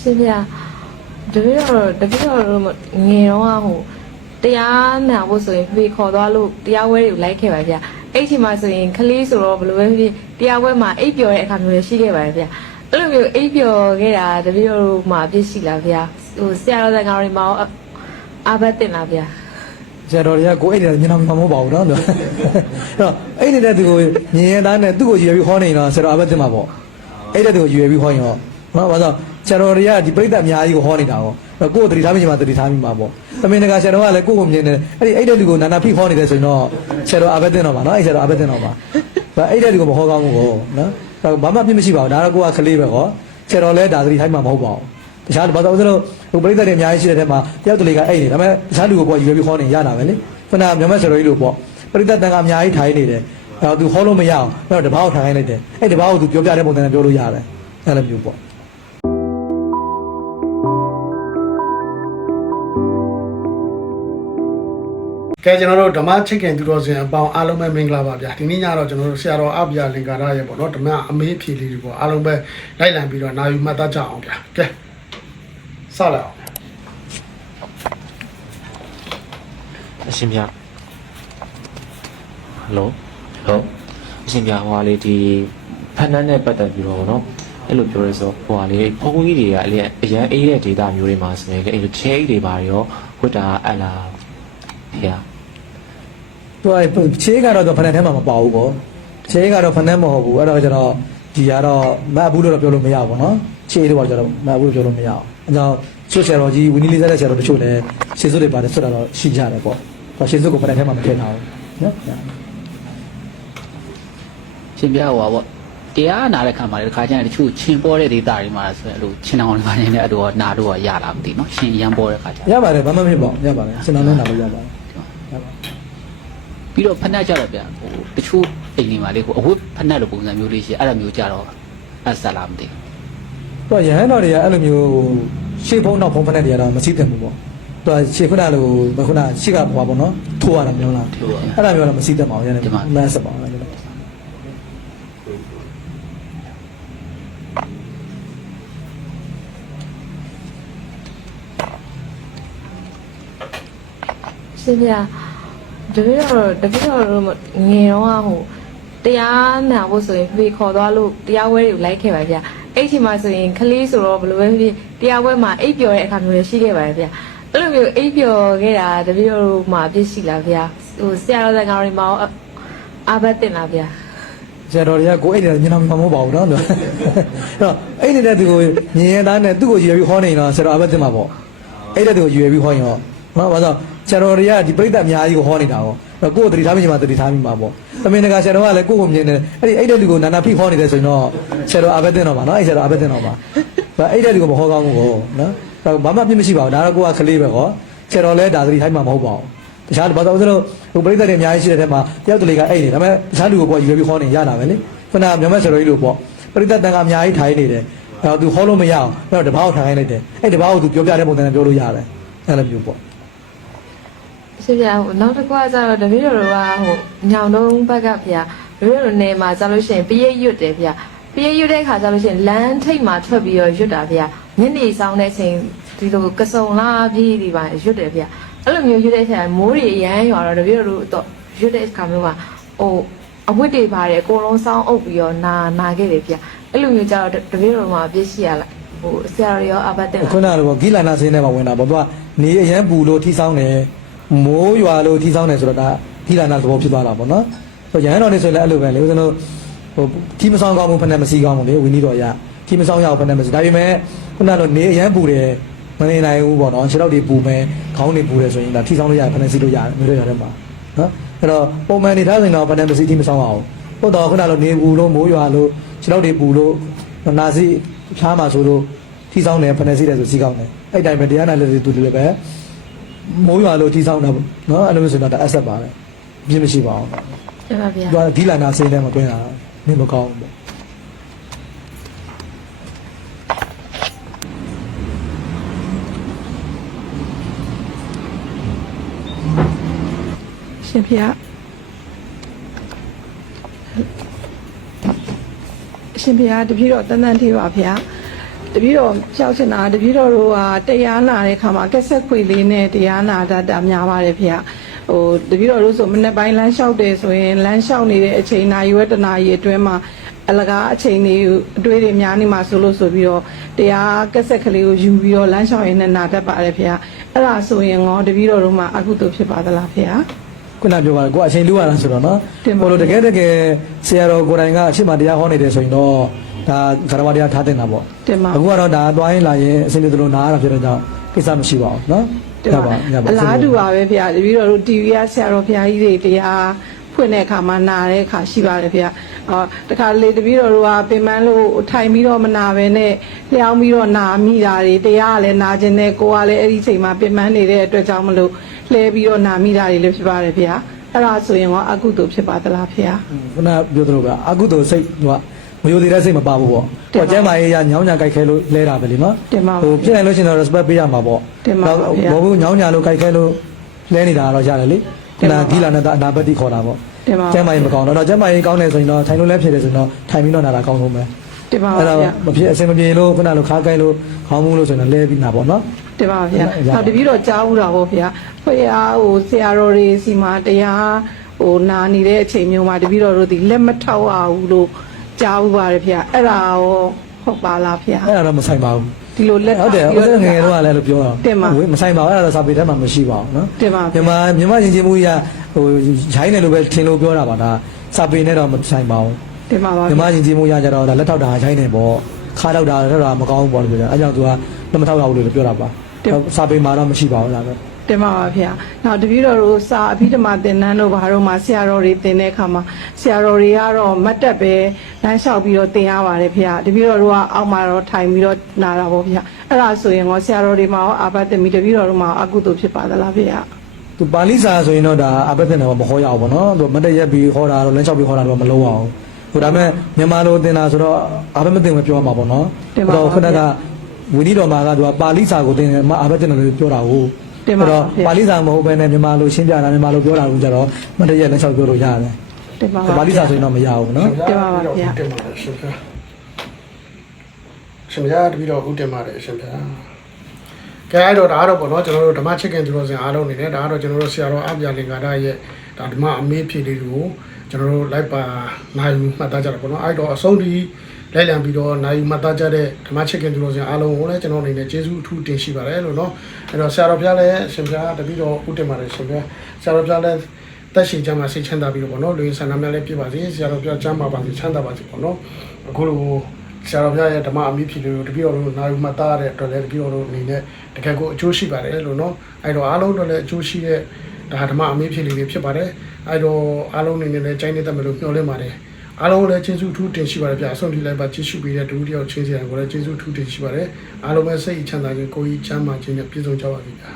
ရှင်ပြတပည့်တော်တပည့်တော်တို့ငယ်တော့ဟိုတရားနာဖို့ဆိုရင်ဖေခေါ်သွားလို့တရားဝဲတွေကိုလိုက်ခဲ့ပါဗျအဲ့ဒီမှာဆိုရင်ခလေးဆိုတော့ဘယ်လိုပဲဖြစ်ဖြစ်တရားဝဲမှာအိပ်ပျော်တဲ့အခါမျိုးလည်းရှိခဲ့ပါတယ်ဗျအဲ့လိုမျိုးအိပ်ပျော်ခဲ့တာတပည့်တော်တို့မှာအပြစ်ရှိလားဗျဟိုဆရာတော်တန်ကောင်တွေမှာရောအာဘတ်တင်လားဗျဆရာတော်တွေကကိုအဲ့နေတာမျက်နှာမမဟုတ်ပါဘူးနော်အဲ့တော့အဲ့နေတဲ့သူကိုမြင်ရင်သားနဲ့သူ့ကိုရွယ်ပြီးဟောနေတော့ဆရာတော်အဘက်တင်မှာပေါ့အဲ့တဲ့သူကိုရွယ်ပြီးဟောရင်တော့ နော်ဘာလို့ဆရာတော်တွေကဒီပြိဿအများကြီးကိုဟောနေတာပေါ့အဲ့ကိုယ်တတိထားမိချင်မှတတိထားမိမှာပေါ့သမင်တကာဆရာတော်ကလည်းကိုယ့်ကိုမြင်နေအဲ့ဒီအဲ့တဲ့သူကိုနာနာဖိဟောနေတယ်ဆိုရင်တော့ဆရာတော်အဘက်တင်တော့ပါနော်အဲ့ဆရာတော်အဘက်တင်တော့ပါဒါအဲ့တဲ့သူကိုမဟောကောင်းဘူးကိုနော်ဘာမှပြစ်မရှိပါဘူးဒါတော့ကိုကကလေးပဲဟောဆရာတော်လည်းဒါတတိထားမှာမဟုတ်ပါဘူးတခြားဘာသာဥစ္စာတို့ဟိုပြိဿတွေအများကြီးရှိတဲ့ထဲမှာတယောက်တလေကအဲ့နေဒါပေမဲ့တခြားလူကိုကိုရွယ်ပြီးဟောနေရတာပဲလေခုနမြန်မာဆရာတော်ကြီးလို့ပေါ့ပြိဿတန်ကအများကြီးထိုင်နေတယ်အဲ့တော့သူဟောလို့မရအောင်အဲ့တော့တပားကိုထိုင်ခိုင်းလိုက်တယ်အဲ့တပားကိုသူပြောပြတဲ့ပုံစံနဲ့ပြောလို့ရတယ်အဲ့လိုမျိုးပေါ့ ကဲကျွန်တော်တို့ဓမ္မချစ်ခင်သူတော်စင်အပေါင်းအားလုံးပဲမင်္ဂလာပါဗျာဒီနေ့ညတော့ကျွန်တော်တို့ဆရာတော်အပြာလင်္ကာရရဲ့ပေါ့နော်ဓမ္မအမေးဖြေလေးတွေပေါ့အားလုံးပဲလိုက်လံပြီးတော့နာယူမှတ်သားကြအောင်ဗျာကဲစလိုက်အောင်အရှင်ပြဟယ်လိုဟုတ်အရှင်ပြဟိုဟာလေဒီဖန်နန်းနဲ့ပတ်သက်ပြီးတော့ဗောနော်အဲ့လိုပြောရဲဆိုဟိုဟာလေဖုန်းကြီးတွေကအရင်အရင်အေးတဲ့ဒေတာမျိုးတွေမှာဆိုရင်အဲ့လိုချဲကြီးတွေပါရောဝတ်တာအလား ဖေဟာသူကချေးကတော့သူဖနက်ထဲမှာမပါဘူးပေါ့ချေးကတော့ဖနက်မဟုတ်ဘူးအဲ့တော့ကျွန်တော်ဒီကတော့မတ်ဘူးလို့တော့ပြောလို့မရဘူးပေါ့နော်ချေးတော့ကျွန်တော်မတ်ဘူးလို့ပြောလို့မရအောင်အဲကြောင့်ဆွတ်ဆရာတော်ကြီးဝီနီလေးစားတဲ့ဆရာတော်တချို့လည်းရှေ့စွတ်တွေပါတယ်ဆွတ်တာတော့ရှိကြတယ်ပေါ့ဟောရှေ့စွတ်ကိုဖနက်ထဲမှာမထည့်ထားဘူးနော်ရှင်ပြဟိုပါပေါ့တရားနာတဲ့ခါမှာလေတစ်ခါကျရင်တချို့ချင်းပေါ်တဲ့ဒေတာတွေမှာဆိုရင်အဲ့လိုချင်းအောင်တွေပါနေတဲ့အဲ့လိုနာတော့ရလာမသိနော်ရှင်ရမ်းပေါ်တဲ့ခါကျရပါတယ်ဘာမှမဖြစ်ပါဘူးရပါတယ်စင်တော်နဲ့နာလို့ရပါတယ်ရပါ ပြီးတော့ဖက်နှက်ကြတော့ဗျဟိုတချို့အိမ်တွေမှာလေကိုအဝတ်ဖက်နှက်လိုပုံစံမျိုးလေးရှိအဲ့လိုမျိုးကြတော့အဆက်လာမသိသူကရဟန်းတော်တွေကအဲ့လိုမျိုးရှေ့ဖုံးနောက်ဖုံးဖက်နဲ့တွေကတော့မရှိသင့်ဘူးပေါ့သူကရှေ့ခုနလိုခုနရှေ့ကပွားပေါ့နော်ထိုးရတာမျိုးလားအဲ့ဒါမျိုးတော့မရှိသင့်ပါဘူးရတယ်မန်းစပါဘူးရှင်ပြ တပည့်တော်တပည့်တော်တို့ငယ်တော့ဟိုတရားနာဖို့ဆိုရင်ဖေခေါ်သွားလို့တရားဝဲတွေကိုလိုက်ခဲ့ပါဗျအဲ့ဒီမှာဆိုရင်ခလေးဆိုတော့ဘယ်လိုပဲဖြစ်ဖြစ်တရားဝဲမှာအိပ်ပျော်တဲ့အခါမျိုးလည်းရှိခဲ့ပါတယ်ဗျအဲ့လိုမျိုးအိပ်ပျော်ခဲ့တာတပည့်တော်တို့မှာအပြစ်ရှိလားဗျဟိုဆရာတော်တန်ကောင်တွေမှာရောအာဘတ်တင်လားဗျဆရာတော်တွေကကိုအဲ့နေတာမျက်နှာမမဟုတ်ပါဘူးနော်အဲ့တော့အဲ့နေတဲ့သူကိုမြင်ရင်သားနဲ့သူ့ကိုရွယ်ပြီးဟောနေတော့ဆရာတော်အဘက်တင်မှာပေါ့အဲ့တဲ့သူကိုရွယ်ပြီးဟောရင်တော့နော်ဘာလို့ ဆရာတော်တွေကဒီပြိဿအများကြီးကိုဟောနေတာပေါ့အဲ့ကိုယ်တတိထားမိချင်မှတတိထားမိမှာပေါ့သမင်တကာဆရာတော်ကလည်းကိုယ့်ကိုမြင်နေအဲ့ဒီအဲ့တဲ့သူကိုနာနာဖိဟောနေတယ်ဆိုရင်တော့ဆရာတော်အဘက်တင်တော့ပါနော်အဲ့ဆရာတော်အဘက်တင်တော့ပါဒါအဲ့တဲ့သူကိုမဟောကောင်းဘူးကိုနော်ဘာမှပြစ်မရှိပါဘူးဒါတော့ကိုကကလေးပဲဟောဆရာတော်လည်းဒါတတိထားမှာမဟုတ်ပါဘူးတခြားဘာသာဥစ္စာတို့ဟိုပြိဿတွေအများကြီးရှိတဲ့ထဲမှာတယောက်တလေကအဲ့နေဒါပေမဲ့တခြားလူကိုကိုယ်ရွယ်ပြီးဟောနေရတာပဲလေခုနမြန်မာဆရာတော်ကြီးလို့ပေါ့ပြိဿတန်ကအများကြီးထိုင်နေတယ်အဲ့တော့သူဟောလို့မရအောင်အဲ့တော့တပားကိုထိုင်ခိုင်းလိုက်တယ်အဲ့တပားကိုသူပြောပြတဲ့ပုံစံနဲ့ပြောလို့ရတယ်အဲ့လိုမျိုးပေါ့ ရှင်ပြဟိုနောက်တစ်ခုကကျတော့တပည့်တော်တို့ကဟိုညောင်တုံးဘက်ကဗျာတပည့်တော်နယ်မှာကျလို့ရှိရင်ပရိတ်ရွတ်တယ်ဗျာပရိတ်ရွတ်တဲ့ခါကျလို့ရှိရင်လမ်းထိပ်မှာထွက်ပြီးတော့ရွတ်တာဗျာညနေဆောင်တဲ့အချိန်ဒီလိုကစုံလားပြေးဒီပါရွတ်တယ်ဗျာအဲ့လိုမျိုးရွတ်တဲ့အချိန်မိုးတွေအရမ်းရွာတော့တပည့်တော်တို့တော့ရွတ်တဲ့ခါမျိုးမှာဟိုအဝတ်တွေပါတယ်အကုန်လုံးစောင်းအုပ်ပြီးတော့နာနာခဲ့တယ်ဗျာအဲ့လိုမျိုးကျတော့တပည့်တော်မှာပြည့်ရှိရလားဟိုဆရာတော်ရောအဘတ်တက်လားခုနကလိုပေါ့ဂိလာနာစင်းထဲမှာဝင်တာပေါ့သူကနေအရန်ပူလို့ထိဆောင်းတယ် မိုးရွာလို့ထိဆောင်းတယ်ဆိုတော့ဒါဂိလာနာသဘောဖြစ်သွားတာပေါ့နော်ဟိုရဟန်းတော်နေဆိုရင်လည်းအဲ့လိုပဲလေဦးဇင်းတို့ဟိုထိမဆောင်ကောင်းဘူးဖက်နဲ့မစီကောင်းဘူးလေဝီနီတော်ရထိမဆောင်ရအောင်ဖက်နဲ့မစီဒါပေမဲ့ခုနလိုနေအရန်ပူတယ်မနေနိုင်ဘူးပေါ့နော်ခြေထောက်တွေပူမယ်ခေါင်းတွေပူတယ်ဆိုရင်ဒါထိဆောင်းလို့ရတယ်ဖက်နဲ့စီလို့ရတယ်မျိုးတွေရတယ်မှာနော်အဲ့တော့ပုံမှန်နေထားစဉ်တော့ဖက်နဲ့မစီထိမဆောင်အောင်ဟုတ်တော့ခုနလိုနေပူလို့မိုးရွာလို့ခြေထောက်တွေပူလို့နာစီဖျားမှာဆိုလို့ထီဆောင်တယ်ဖက်နေစီတယ်ဆိုစီကောင်းတယ်အဲ့တိုင်းပဲတရားနာလည်းသူလည်းပဲ မိုးရွာလို့ထီဆောင်တာပေါ့နော်အဲ့လိုမျိုးဆိုတော့ဒါအဆက်ပါပဲပြင်းမရှိပါဘူးကျပါဗျာသူကဒီလာနာစိမ့်ထဲမှာတွင်းတာနေမကောင်းဘူးပေါ့ရှင်ဖေရှင်ဖေတပြည့်တော့တန်တန်သေးပါဖေ တပည့်တော်ကြောက်ချင်တာတပည့်တော်တို့ကတရားနာတဲ့ခါမှာကက်ဆက်ခွေလေးနဲ့တရားနာတတ်တာများပါတယ်ဖေဟိုတပည့်တော်တို့ဆိုမနေ့ပိုင်းလမ်းလျှောက်တယ်ဆိုရင်လမ်းလျှောက်နေတဲ့အချိန်နာရွယ်တနာရီအတွင်းမှာအလကားအချိန်တွေအတွေ့တွေများနေမှာဆိုလို့ဆိုပြီးတော့တရားကက်ဆက်ကလေးကိုယူပြီးတော့လမ်းလျှောက်ရင်းနဲ့နာတတ်ပါတယ်ဖေအဲ့ဒါဆိုရင်ငေါတပည့်တော်တို့မှာအကုသိုလ်ဖြစ်ပါသလားဖေခုနပြောပါကိုအချိန်လူရတာဆိုတော့နော်တင်ပါဟိုလိုတကယ်တကယ်ဆရာတော်ကိုယ်တိုင်ကအချိန်မှတရားဟောနေတယ်ဆိုရင်တော့ ဒါခရဝတရားထားတင်တာပေါ့တင်ပါအခုကတော့ဒါသွားရင်လာရင်အစဉ်ပြေသလိုနားရတာဖြစ်တဲ့ကြောင့်ကိစ္စမရှိပါဘူးနော်တင်ပါအလားတူပါပဲဖေတပည့်တော်တို့ TV ကဆရာတော်ဖရာကြီးတွေတရားဖွင့်တဲ့အခါမှာနာတဲ့အခါရှိပါတယ်ဖေအော်တခါလေတပည့်တော်တို့ကပင်မလို့ထိုင်ပြီးတော့မနာပဲနဲ့လျှောင်းပြီးတော့နာမိတာတွေတရားကလည်းနာခြင်းနဲ့ကိုကလည်းအဲ့ဒီချိန်မှာပင်မနေတဲ့အတွက်ကြောင့်မလို့လှဲပြီးတော့နာမိတာတွေလည်းဖြစ်ပါတယ်ဖေအဲ့ဒါဆိုရင်ကအကုသိုလ်ဖြစ်ပါသလားဖေခုနပြောသလိုကအကုသိုလ်စိတ်က မယိုသေးတဲ့စိတ်မပါဘူးပေါ့တင်ပါဟိုကျမ်းမာရေးရညောင်းညာကြိုက်ခဲလို့လဲတာပဲလीနော်တင်ပါဟိုဖြစ်နိုင်လို့ရှိရင်တော့ respect ပေးရမှာပေါ့တင်ပါပါဗျာဘောဘူးညောင်းညာလို့ကြိုက်ခဲလို့လဲနေတာတော့ရတယ်လေတင်ပါနာပါဂီလာနဲ့အနာပတိခေါ်တာပေါ့တင်ပါပါကျမ်းမာရေးမကောင်းတော့တော့ကျမ်းမာရေးကောင်းတယ်ဆိုရင်တော့ထိုင်လို့လဲဖြစ်တယ်ဆိုရင်တော့ထိုင်ပြီးတော့နာတာကောင်းဆုံးပဲတင်ပါအဲ့ပါတော့ဗျာမဖြစ်အစင်မပြေလို့ခုနလိုခါကိုက်လို့ခေါင်းမူးလို့ဆိုရင်တော့လဲပြီးနာပေါ့နော်တင်ပါဗျာဟုတ်ပါနောက်တပည့်တော်ကြားဦးတာပေါ့ဗျာဖွေအားဟိုဆရာတော်တွေစီမှာတရားဟိုနာနေတဲ့အချိန်မျိုးမှာတပည့်တော်တို့ဒီလက်မထောက်အောင်လို့ ကြားဦးပါတယ်ဗျာအဲ့ဒါရောဟုတ်ပါလားဗျာအဲ့ဒါတော့မဆိုင်ပါဘူးဒီလိုလက်ဟုတ်တယ်ထောဥက်စ္စာငယ်ပြီးငယ်တော့လည်းလို့ပြောတာတင်ပါဝေးမဆိုင်ပါဘူးအဲ့ဒါတော့စာပေထဲမှာမရှိပါဘူးနော်တင်ပါမြန်မာမြန်မာယဉ်ကျေးမှုကြီးကဟိုရိုင်းတယ်လို့ပဲထင်လို့ပြောတာပါဒါစာပေနဲ့တော့မဆိုင်ပါဘူးတင်ပါပါမြဗျာမယဉ်ကျေးမှုရကြတော့ဒါလက်ထောက်တာရိုင်းတယ်ပေါ့ခါထောက်တာထောက်တာမကောင်းဘူးပေါ့လို့ပြောတယ်အဲကြောင့်သူကလက်မထောက်ရဘူးလို့ပြောတာပါစာပေမှာတော့မရှိပါဘူးဒါပဲ တင်ပါပါဗျာနောက်တပည့်တော်တို့စာအဘိဓမ္မာသင်တန်းတို့ဘာတို့မှာဆရာတော်တွေသင်တဲ့အခါမှာဆရာတော်တွေကတော့မတ်တက်ပဲလမ်းလျှောက်ပြီးတော့သင်ရပါတယ်ဗျာတပည့်တော်တို့ကအောက်မှာတော့ထိုင်ပြီးတော့နာတာပေါ့ဗျာအဲ့ဒါဆိုရင်တော့ဆရာတော်တွေမှာရောအာဘတ်တင်ပြီးတပည့်တော်တို့မှာရောအကုသိုလ်ဖြစ်ပါသလားဗျာသူပါဠိစာဆိုရင်တော့ဒါအဘက်တင်တော့မဟောရအောင်ပေါ့နော်သူမတ်တက်ရက်ပြီးဟောတာတော့လမ်းလျှောက်ပြီးဟောတာတော့မလုံးအောင်ဟိုဒါမဲ့မြန်မာလိုသင်တာဆိုတော့အဘက်မတင်မပြောမှာပေါ့နော်တော့ခုနကဝိနည်းတော်မှာကသူကပါဠိစာကိုသင်တယ်မအဘက်တင်တယ်လို့ပြောတာဟုတ် တင်ပါပါတော့ဗျာပါဠိစာမဟုတ်ဘဲနဲ့မြန်မာလိုရှင်းပြတာမြန်မာလိုပြောတာကိုကြတော့မတ်တက်ရက်လမ်းလျှောက်ပြောလို့ရတယ်တင်ပါပါပါဠိစာဆိုရင်တော့မရဘူးနော်တင်ပါပါဗျာတင်ပါတယ်ရှင်ဗျာရှင်ဗျာတပီတော့ဦးတင်ပါတယ်ရှင်ဗျာကဲအဲ့တော့ဒါကတော့ပေါ့နော်ကျွန်တော်တို့ဓမ္မချစ်ခင်သူတော်စင်အားလုံးနေတယ်ဒါကတော့ကျွန်တော်တို့ဆရာတော်အပြာလင်္ကာရရဲ့ဒါဓမ္မအမေးဖြေလေးတွေကိုကျွန်တော်တို့လိုက်ပါနိုင်မှတ်သားကြတာပေါ့နော်အဲ့တော့အဆုံးထိ လိုက်လံပြီးတော့နိုင်မှတ်သားကြတဲ့ဓမ္မချစ်ခင်သူတော်စင်အားလုံးကိုလည်းကျွန်တော်အနေနဲ့ကျေးဇူးအထူးတင်ရှိပါတယ်လို့နော်အဲ့တော့ဆရာတော်ဖျားလည်းရှင်ဖျားတပီတော့ဦးတင်ပါတယ်ရှင်ဖျားဆရာတော်ဖျားလည်းတက်ရှိချမ်းသာစိတ်ချမ်းသာပြီးတော့ပေါ့နော်လူရင်းဆန္ဒများလည်းပြပါစေဆရာတော်ပြချမ်းသာပါစေချမ်းသာပါစေပေါ့နော်အခုလိုဆရာတော်ပြရဲ့ဓမ္မအမိဖြစ်လို့တပည့်တော်တို့နာယူမှတ်သားရတဲ့အတွက်လည်းတပည့်တော်တို့အနေနဲ့တကယ်ကိုအကျိုးရှိပါတယ်လို့နော်အဲ့တော့အားလုံးတို့လည်းအကျိုးရှိတဲ့ဒါဓမ္မအမိဖြစ်လေးတွေဖြစ်ပါတယ်အဲ့တော့အားလုံးအနေနဲ့လည်းကျိုင်းနေတတ်မယ်လို့မျှော်လင့်ပါတယ် အားလုံးလည်းကျေးဇူးထူးတင်ရှိပါတယ်ဗျာအဆုံးထိလည်းပါကျေးဇူးပေးတဲ့ဒုတိယချင်းစီရန်ကိုလည်းကျေးဇူးထူးတင်ရှိပါတယ်အားလုံးပဲစိတ်ချမ်းသာခြင်းကိုယ်ကြီးချမ်းသာခြင်းနဲ့ပြည့်စုံကြပါစေဗျာ